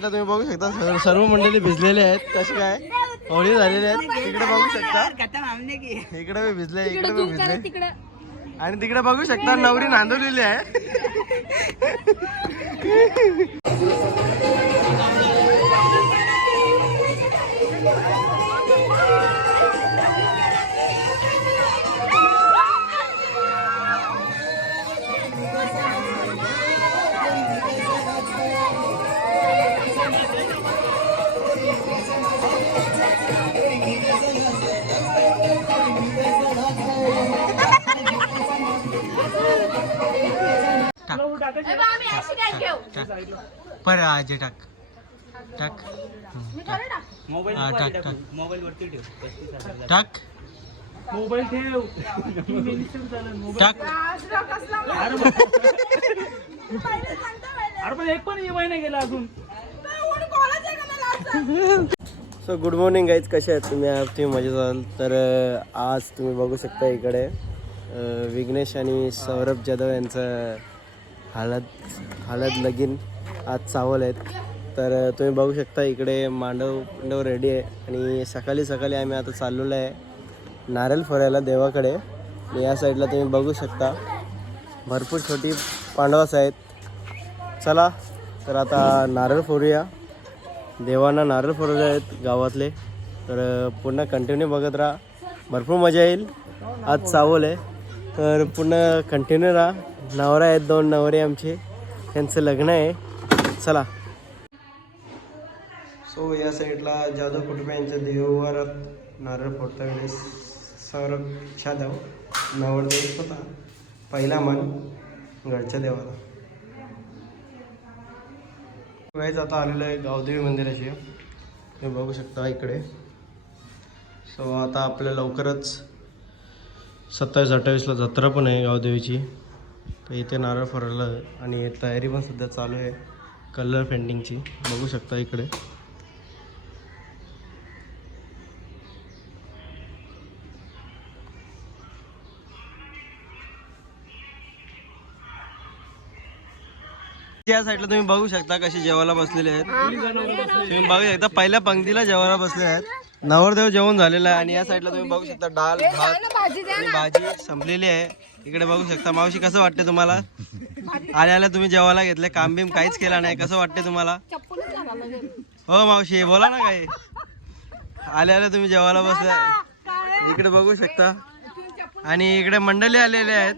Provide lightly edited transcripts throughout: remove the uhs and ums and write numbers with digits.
साईडला तुम्ही बघू शकता सर्व मंडळी भिजलेले आहेत. कसे काय होळी झालेले आहेत. तिकडे बघू शकता, इकडे मी भिजले, इकडे मी भिजले आणि तिकडे बघू शकता नवरी नांदवलेली आहे. पर आजे टाक टाक टाक टाक टाक मोबाईल ठेव टाक. अरे पण एक पण EMI नाही गेला अजून. सो गुड मॉर्निंग गाईज, कसे आहेत तुम्ही मजेत असाल तर. आज तुम्ही बघू शकता इकडे विघ्नेश आणि सौरभ जाधव यांचं हळद लगीन आज चावल आहेत. तर तुम्ही बघू शकता इकडे मांडव रेडी आहे आणि सकाळी सकाळी आम्ही आता चाललेलो आहे नारळ फोडायला देवाकडे. या साईडला तुम्ही बघू शकता भरपूर छोटी पांडवास आहेत. चला तर आता नारळ फोडूया. देवांना नारळ फोडले आहेत गावातले. तर पुन्हा कंटिन्यू बघत राहा, भरपूर मजा येईल. आज चावल आहे तर पुन्हा कंटिन्यू राहा. नवरा आहेत, 2 नवरे आमचे, त्यांचं लग्न आहे. चला. सो या साईडला जाधव कुटुंब यांच्या देवारात नारळ फोडता वेळेस सौरभ जाधव नवरदेव होता, पहिला मान घरच्या देवाला. वेळेस आता आलेलं आहे गावदेवी मंदिराची, तुम्ही बघू शकता इकडे. सो आता आपल्या लवकरच 27-28ला जत्रा पण आहे गावदेवीची. तर इथे नारळ फोडायला आणि तयारी पण सध्या चालू आहे कलर पेंटिंगची, बघू शकता इकडे. त्या साईडला तुम्ही बघू शकता कशी जेवायला बसलेले आहेत. तुम्ही बघू शकता पहिल्या पंक्तीला जेवायला बसले आहेत. नवरदेव जेवण झालेला आहे आणि या साईडला तुम्ही बघू शकता डाळ भात आणि भाजी संपलेली आहे. इकडे बघू शकता. मावशी कसं वाटते तुम्हाला? आल्या तुम्ही जेवायला घेतले, काम बिम काहीच केला नाही, कसं वाटते तुम्हाला? हो मावशी बोला ना काही. आल्या तुम्ही जेवायला बसल्या, इकडे बघू शकता. आणि इकडे मंडळी आलेले आहेत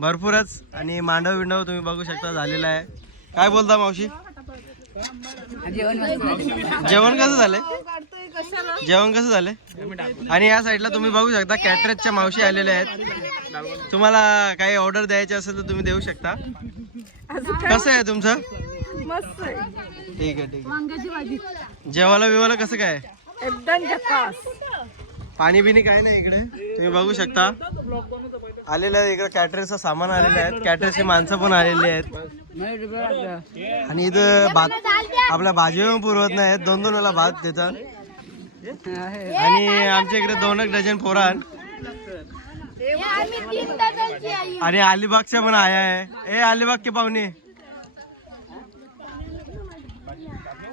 भरपूरच आणि मांडव विंडव तुम्ही बघू शकता झालेला आहे. काय बोलता मावशी? जेवण कसं झालंय? जेवण कसं झालंय? आणि या साईडला तुम्ही बघू शकता कॅटरसच्या मावशी आलेल्या आहेत. तुम्हाला काही ऑर्डर द्यायची असेल तर तुम्ही देऊ शकता. कसं आहे तुमचं? मस्त आहे. ठीक आहे ठीक वांग्याची भाजी. आहे. जेवायला बिवायला कसं काय? एकदम झकास. पाणी बिनी काही नाही इकडे तुम्ही बघू शकता. आलेलं आहे इकडे कॅटरसचं सामान आलेलं आहे, कॅटरसची माणसं पण आलेली आहेत. आणि इथं भात आपल्या भाजी पण पुरवत नाही, 2-2 वेळा भात देतात. आणि आमच्या इकडे 2 डझन पोरान आणि अलिबागच्या पण आया आहे. अलिबाग के पाहुणे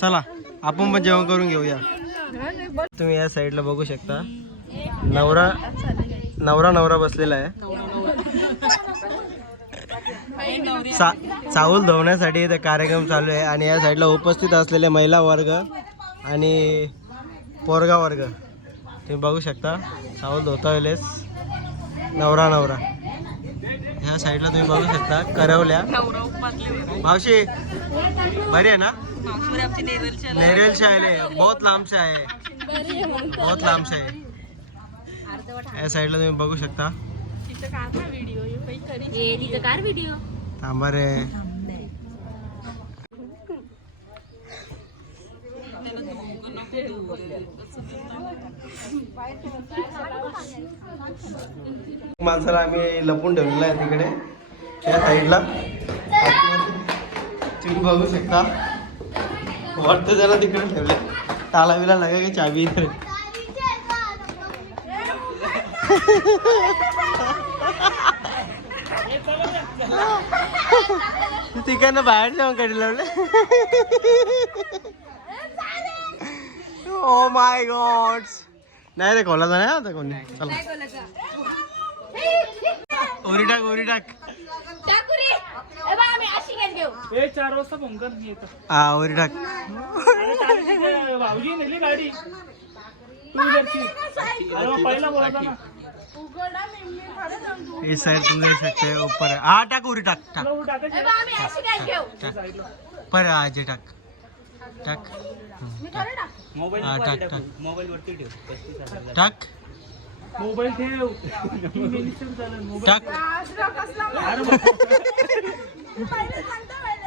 चला आपण पण जेवण करून घेऊया. तुम्ही या साईडला बघू शकता नवरा बसलेला आहे. चावल धुवण्यासाठी इथे कार्यक्रम चालू आहे. आणि या साईडला उपस्थित असलेले महिला वर्ग आणि पोरगा वर्ग तुम्ही बघू शकता. चावल धुता वेळेस नवरा ह्या साईडला तुम्ही बघू शकता करवल्या. मावशी बरी आहे ना? नेरेल से आले, बहुत लांब से आहे, बहुत लांब से आहे. या साईडला तुम्ही बघू शकता. थांबा रे. माणसाला आम्ही लपून ठेवलेला आहे तिकडे त्या साईडला. तुम्ही बघू शकता वाटतं त्याला तिकडे ठेवले. ताला बिला लागे की चाबी इथे. तिकडनं बाहेर जाऊन कडे लावलं. Oh my God. नाही रे खोलाचा नाही आता कोणी. चला ओरी टाक ओरी टाक. ए 4 वाजता फोन कर मी येतो. हा ओरी टाक. भाऊजी नेली गाडी टू व्हीलरची. अरे मग पहिला बोलायचा ना. इस साइड तुम देख सकते हो ऊपर है. हाँ टाक उरी टाक टाक तुला टाकायची पर आज टाक टाक. हाँ टाक टाक टाक मोबाईल ठेव. टाक.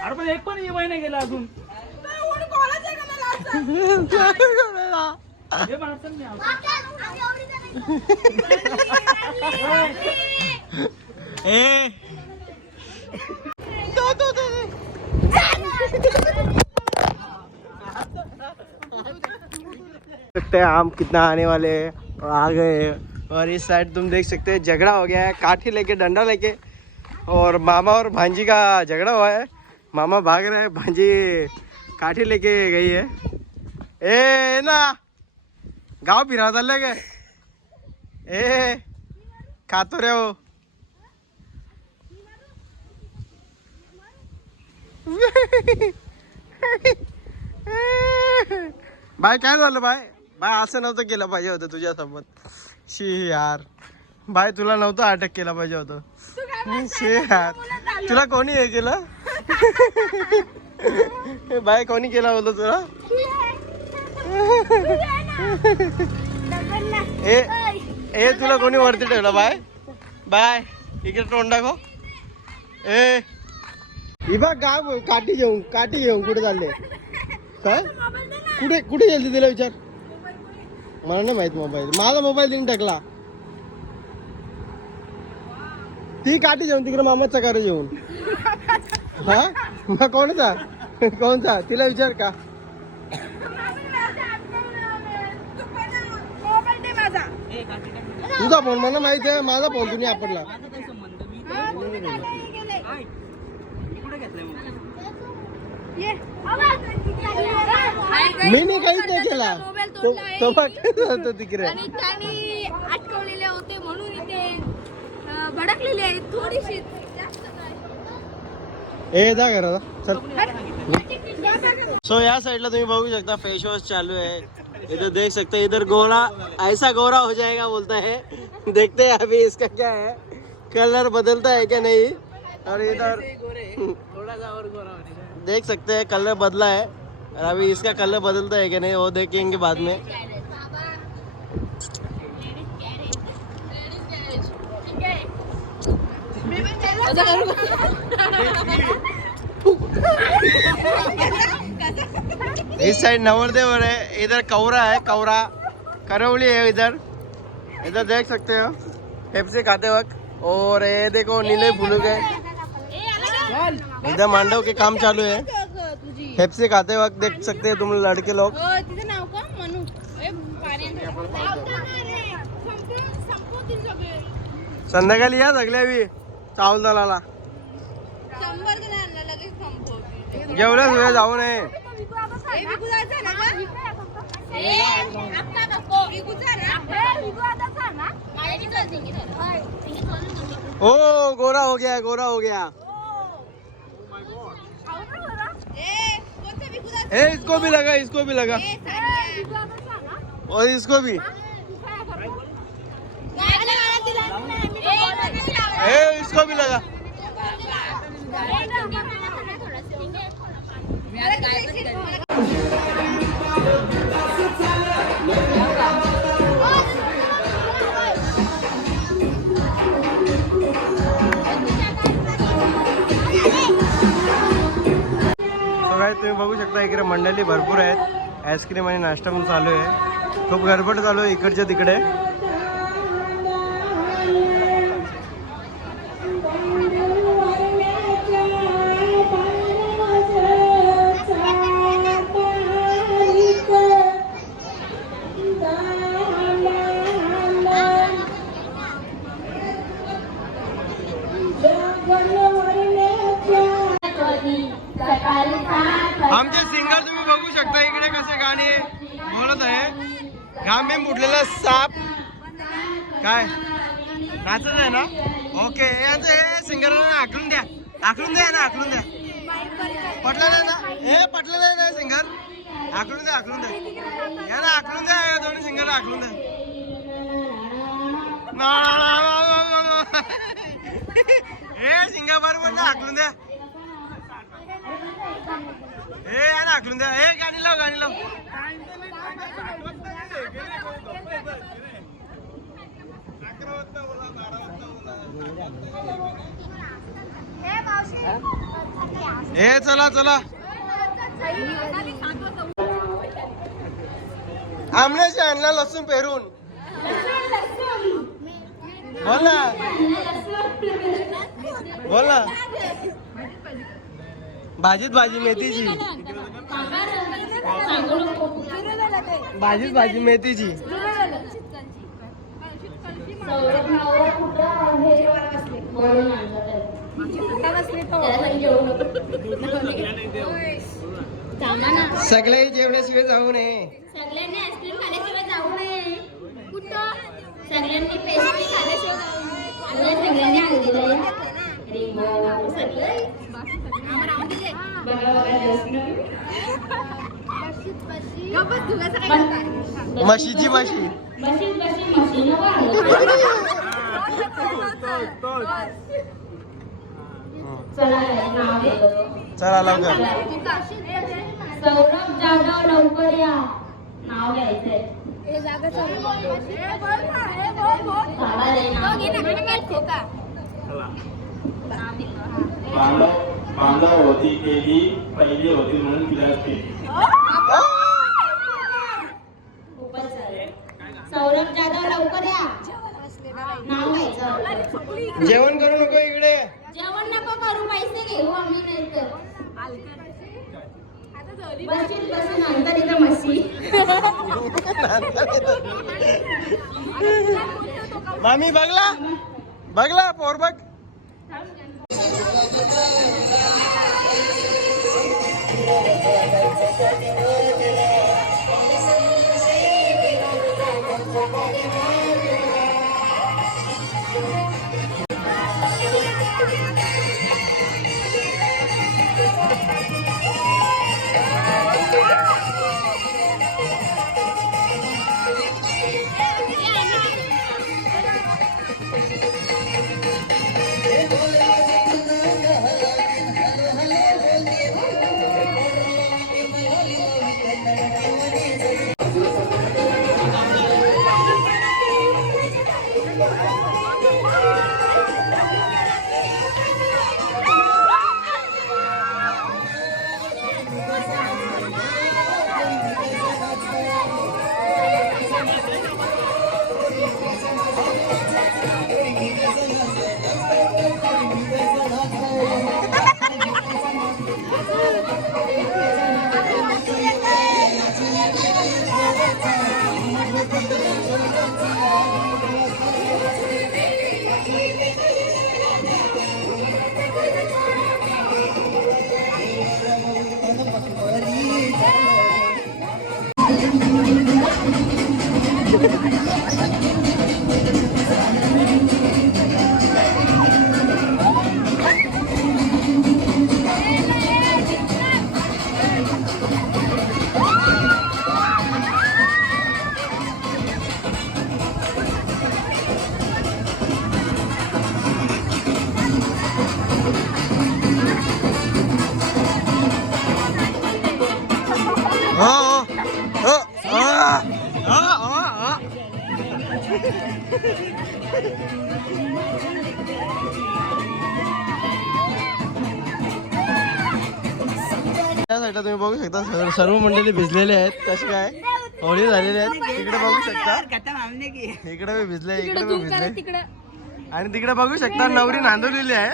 अरे पण एक पण EMI नाही गेला अजून. हे माणसं नाही ए सकते हैं आम कितना आने वाले हैं और आ गए हैं. और इस साइड तुम देख सकते हैं झगड़ा हो गया है काठी लेके डंडा लेके. और मामा और भांजी का झगड़ा हुआ है. मामा भाग रहे हैं भांजी काठी लेके गई है. ए ना गाँव फिरा चालले काय. ए खातो रे हो. बाय काय झालं बाय. बाय असं नव्हतं केलं पाहिजे होतं तुझ्यासोबत. शी यार बाय तुला नव्हतं अटक केला पाहिजे होतं. शी यार तुला कोणी हे केलं. बाय कोणी केला होतं तुला. ए ए तुला कोणी वरती ठेवलं बाय. बाय इकडे तोंड दाखव. ए इबा गाव काठी घेऊन कुठे चालले काय. कुठे कुठे गेलती तिला विचार. मला नाही माहित. मोबाईल माझा मोबाईल तिने टाकला. ती काठी घेऊन तिकडे मामाचा घर येऊन. हा मग कोणचा तिला विचार का. तुझा फोन मला माहित आहे. माझा फोन तुम्ही आपला. मी नाही काहीच नाही केला. तो तो तिकडे अटकवलेले होते म्हणून इथे भडकलेले आहेत थोडीशी. ए जा घरा चल. सो या साइड ला तुम्ही बघू शकता फेस वॉश चालू है. इधर देख सकते हैं. इधर गोरा ऐसा गोरा हो जाएगा बोलता है. देखते हैं अभी इसका क्या है. कलर बदलता है क्या नहीं. और इधर थोड़ा सा और गोरा होने का. देख सकते हैं कलर बदला है. और अभी इसका कलर बदलता है क्या नहीं वो देखेंगे बाद में. इस साइड नवरदेव है. इधर कौरा है. कौरा करौली है. इधर इधर देख सकते हो पेप्सी खाते वक्त. और ये देखो नीले फूलों के इधर मांडव के काम चालू है. पेप्सी खाते वक्त देख सकते हैं तुम लड़के लोग. संध्याकाळी या सगळे बी चावल दलाला. जेवढ्याच वेळ जाऊ नये. ओ गोरा हो गया गोरा हो गया. ए इसको भी लगा और इसको भी. ए इसको भी लगा. तुम्ही बघू शकता इकडे मंडळी भरपूर आहेत. आईस्क्रीम आणि नाश्ता पण चालू आहे. खूप गडबड चालू आहे इकडच्या तिकडे. घाम बिम फुटलेला साप काय नाचत आहे ना. ओके हे सिंगरला आखलून द्या ना आखलून द्या. पटलं नाही ना हे पटलं नाही ना सिंगर आखलून द्या या ना आखलून द्या या दोन्ही सिंगरला आखलून द्या. हे सिंगर बरोबर ना आखलून द्या. हे या ना आखलून द्या. हे गाणी लाव हे चला आमण्याशी आणला लसूण पेरून बोल ना भाजी मेथीची भाजी मेथीची. सगळे जेवणाशिवाय जाऊ नये. सगळ्यांनी आईस्क्रीम खाण्याशिवाय जाऊ नये. कुठं सगळ्यांनी पेस्ट्री खाण्याशिवाय जाऊ नये. सगळ्यांनी आणलेलं म्हशीची चला लवकर. सौरभ जाधव लवकर या. नाव घ्यायचंय. बांधव होती केली पहिली होती म्हणून तिला सौरभ जाधव लवकर या. नाव घ्यायचं. जेवण करू नको इकडे. जेवण नको करू पैसे घेऊ आम्ही नंतर. बसून नंतर इथं म्हशी. मामी बघला पोर बघ. त्या साईडला तुम्ही बघू शकता सर्व मंडळी भिजलेले आहेत. कसे काय होळी झालेले आहेत. तिकडे बघू शकता इकडे मी भिजले इकडे मी भिजले आणि तिकडे बघू शकता नवरी नांदवलेली आहे.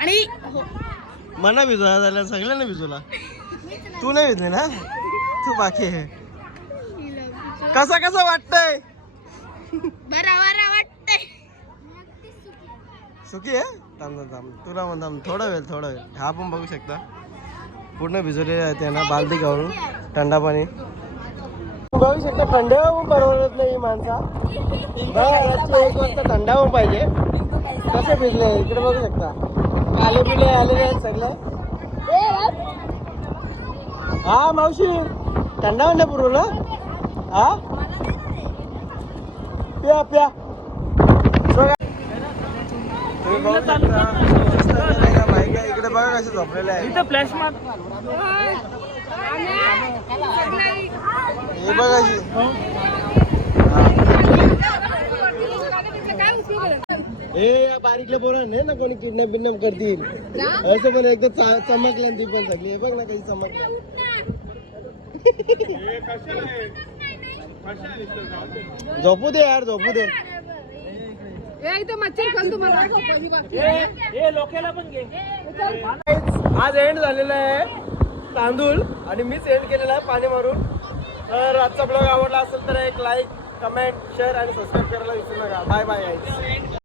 आणि मना भिजवा झाला सगळ्यांना भिजवला. तू नाही भिजले ना तू बाकी आहे. कसा वाटतंय. बरोबर वाटतंय. सुखी आहे. थांब तुला म्हणतो थोडा वेळ हा पण बघू शकता पूर्ण भिजवलेले आहे त्यांना बालदी घालून थंडा पाणी बघू शकता. थंड पण परवडत नाही माणसा. बघा रात्री 1 वाजता थंडा पण पाहिजे. कसे भिजले इकडे बघू शकता. काले पिले आलेले आहेत सगळे. हा मावशी थंडा पण नाही पुरवलं. हा प्या प्या. तुम्ही बघू शकता इकडे बघा कसे झोपलेले आहे. इथं फ्लॅश मार. हे बघा हे या बारीकल्या पोरं नाही ना कोणी किडनॅप बिडनॅप करतील असं. पण एकदम चमकल्या ती पण सगळी. हे बघ ना कधी चमकल्या. झोपू दे यार झोपू दे. लोकेला पण घे. आज एंड झालेला आहे तांदूळ आणि मीच एंड केलेला आहे पाणी मारून. तर आजचा ब्लॉग आवडला असेल तर एक लाईक कमेंट शेअर आणि सबस्क्राईब करायला विसरू नका. Bye bye.